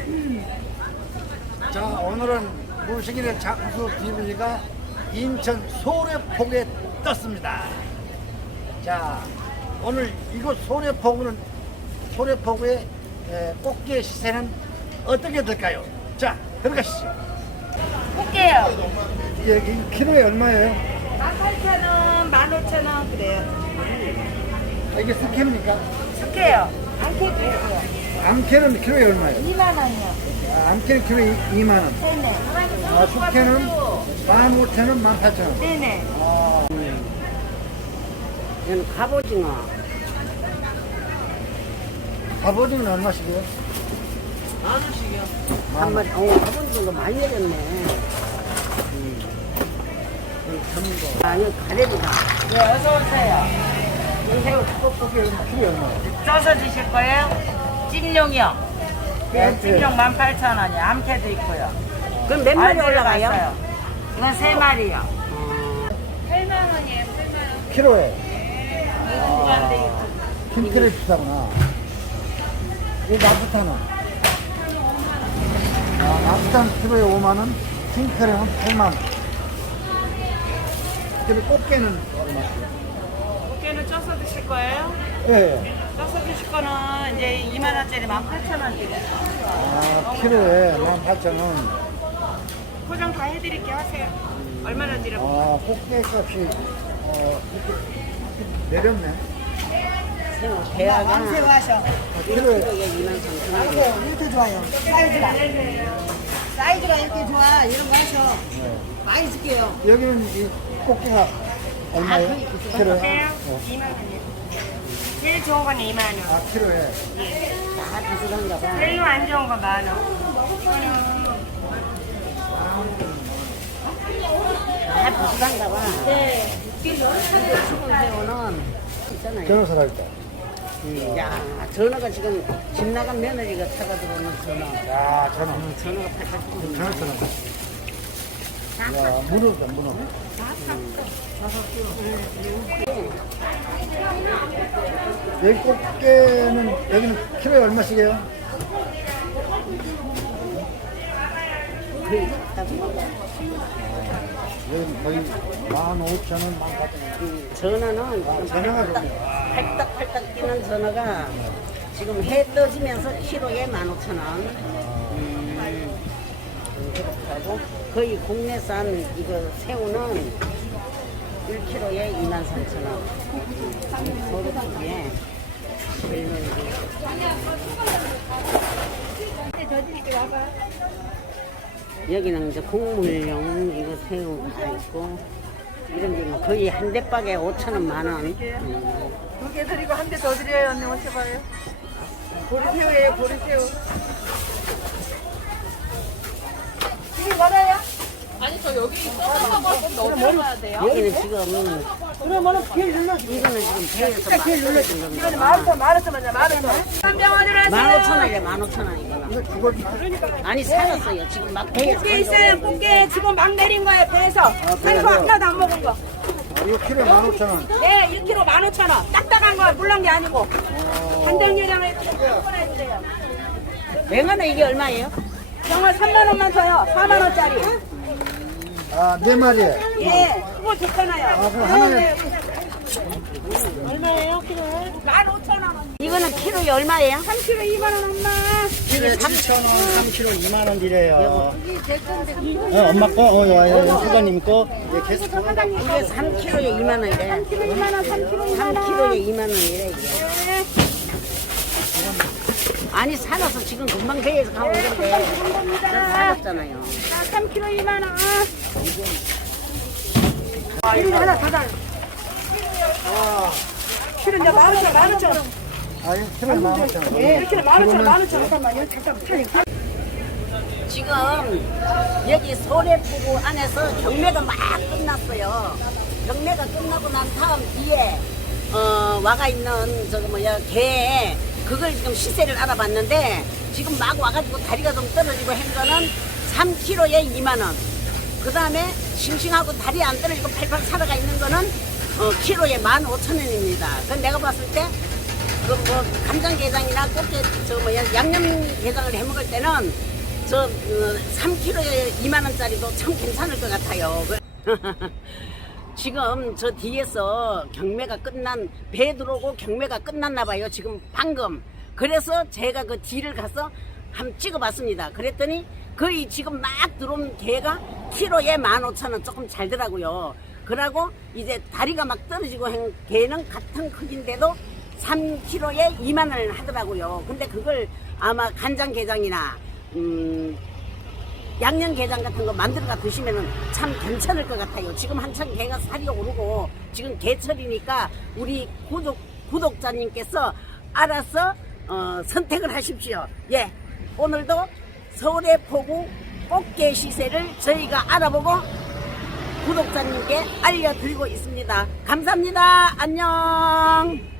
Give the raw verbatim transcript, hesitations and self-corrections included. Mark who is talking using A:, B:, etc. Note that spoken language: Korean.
A: 자, 오늘은 무식인의 장수 티비가 인천 소래포구에 떴습니다. 자, 오늘 이곳 소래포구는 소래포구의 에, 꽃게 시세는 어떻게 될까요? 자, 들어가시죠.
B: 꽃게요.
A: 여기 키로에 얼마예요?
B: 만 팔천 원, 만 오천 원 그래요.
A: 아, 이게 스캔입니까?
B: 숙해요. 안캐도 있고요.
A: 암캐는 키로에 얼마예요?
B: 이만 원이요.
A: 아, 암캐는 키로에 이만 원.
B: 네네.
A: 아, 숙캐는 만 오천 원, 만 팔천 원.
B: 네네.
A: 아,
C: 얘는 갑오징어.
A: 갑오징어는 얼마씩이에요?
C: 만 원씩이요?
A: 만
C: 한
A: 원.
C: 마리, 어, 갑오징어 많이 내렸네. 음. 전부. 아니, 가래비가.
B: 네, 어서 오세요.
A: 이거 꽃게 키로에 얼마예요?
B: 쪄서 드실 거예요? 찜용이요. 네, 찜용 만 팔천 원이요. 암캐도 있고요.
C: 그럼 몇 마리
B: 알배로
C: 올라가요?
B: 갔어요. 이건 세 마리요.
C: 어,
A: 키로에. 킹크랩 비싸구나. 이 나프타는? 아, 나프타는 키로에 오만 원, 킹크랩은 팔만 원. 그리고 꽃게는 얼마예요?
B: 꽃게는 쪄서 드실 거예요?
A: 예.
B: 쪄서 드실 거는 이제 이만 원짜리 만 팔천 원 드려요.
A: 아, 키로에 만 팔천 원.
B: 포장 다 해드릴게요. 하세요. 얼마나 드려?
A: 아, 꽃게 값이, 어, 이렇게 내렸네.
C: 새우, 대하가.
B: 하셔.
A: 키로에.
C: 키로에 이만 삼천 원.
B: 이렇게 좋아요. 사이즈가. 사이즈가 이렇게 좋아. 이런 거 하셔.
A: 네.
B: 많이 줄게요.
A: 여기는 이 꽃게가 얼마예요?
C: 아, 그-
A: 키로에?
B: 어때요?
A: 어.
B: 이만 원이요. 제일 좋은 건 이만 원.
A: 아, 키로에.
C: 다 비슷한가 봐.
B: 제일 안 좋은 건 만 원. 이거는
C: 다 비슷한가 봐.
B: 네.
C: 근데 죽은 새우는 있잖아요.
A: 전어살 할 때.
C: 야, 전어가 지금 집 나간 며느리가 타가 들어오는 전어.
A: 야, 전어.
C: 음, 전어가 팔팔 끓는
A: 전어처럼. 야, 문어다, 문어. 여기 꽃게는, 여기는 키로에 얼마씩이에요? 여기는 거의 만 오천 원, 만 팔천 원.
C: 전어는 지금
A: 전어가
C: 팔딱, 팔딱팔딱 뛰는 전어가 지금 해 떠지면서 키로에 만 오천 원. 음, 그렇게 하고 거의 국내산 이거 새우는 일 킬로에 이만 삼천 원. 서로 두개 여기는 이제 국물용 이거 새우 다 있고 이런 게 뭐 거의 한 대박에 오천 원, 만 원. 음.
B: 두 개 드리고 한 대 더 드려요. 언니 오셔봐요. 보리새우예요. 보리새우. 이게 뭐라요?
C: 여기는 지금
B: 그러면은 길 눌러.
C: 이거는 지금 배에서 길 눌러 준 겁니다.
B: 이거는 만 오천, 만 오천만요. 만 오천. 한 병원으로 하세요.
C: 만 오천 원이래, 만 오천 원 이거는. 아니 사놨어요. 지금 막 배에서.
B: 꽃게 있어요. 꽃게 지금 막 내린 거예요. 배에서. 한거 하나도 안 먹은 거.
A: 아, 이거 키로에 만 오천 원.
B: 네, 일 킬로그램 만 오천 원. 딱딱한 거 물렁 게 아니고. 간장게장을 이렇게 꺼내주세요.
C: 맹어는 이게 얼마예요?
B: 정말 삼만 원만 줘요. 사만 원짜리.
A: 아, 네 마리에.
B: 예, 그거 좋잖아요.
A: 아, 그럼 하나에.
B: 얼마예요, 키로에? 만 오천 원.
C: 이거는 키로에 얼마예요?
B: 한 킬로 이만 원 엄마.
A: 키로에 칠천 원, 삼 킬로 이만 원 드려요.
C: 이게 제 건데.
A: 어, 엄마 거, 어, 여, 여, 여, 수가님 거. 예, 계속.
C: 이게 삼 킬로에 이만 원이래.
B: 삼 킬로 이만 원, 삼 킬로 이만
C: 삼
B: 원.
C: 킬로에 이만 원이래 이게.
B: 네.
C: 아니 사놔서 지금 금방 배에서 가고 있는데 사놨잖아요.
B: 자, 삼 킬로 이만 원. 키로 하나 더 달. 키로 이제 만 오천, 만 오천.
A: 아, 이거 키로에 만 오천 원.
B: 예, 키로 만 오천, 만 오천. 잠깐만, 여기 잠깐 차리.
C: 지금 여기 소래포구 안에서 경매가 막 끝났어요. 경매가 끝나고 난 다음 뒤에 어, 와가 있는 저거 뭐야 개 그걸 지금 시세를 알아봤는데 지금 막 와가지고 다리가 좀 떨어지고 한 거는 삼 킬로에 이만 원. 그 다음에 싱싱하고 다리 안 떨어지고 팔팔 살아가 있는 거는 어, 키로에 만 오천 원입니다. 그건 내가 봤을 때 그 뭐 간장게장이나 꽃게 저 뭐야 양념게장을 해 먹을 때는 저 어, 삼 킬로에 이만 원짜리도 참 괜찮을 것 같아요. 지금 저 뒤에서 경매가 끝난 배 들어오고 경매가 끝났나 봐요. 지금 방금. 그래서 제가 그 뒤를 가서 한번 찍어봤습니다. 그랬더니 거의 지금 막 들어온 게가 키로에 만 오천 원 조금 잘더라고요. 그러고 이제 다리가 막 떨어지고 한 게는 같은 크기인데도 삼 킬로에 이만 원을 하더라고요. 근데 그걸 아마 간장게장이나 음, 양념게장 같은 거 만들어가 드시면은 참 괜찮을 것 같아요. 지금 한참 게가 살이 오르고 지금 게철이니까 우리 구독, 구독자님께서 알아서 어, 선택을 하십시오. 예, 오늘도 서울의 포구 꽃게 시세를 저희가 알아보고 구독자님께 알려드리고 있습니다. 감사합니다. 안녕.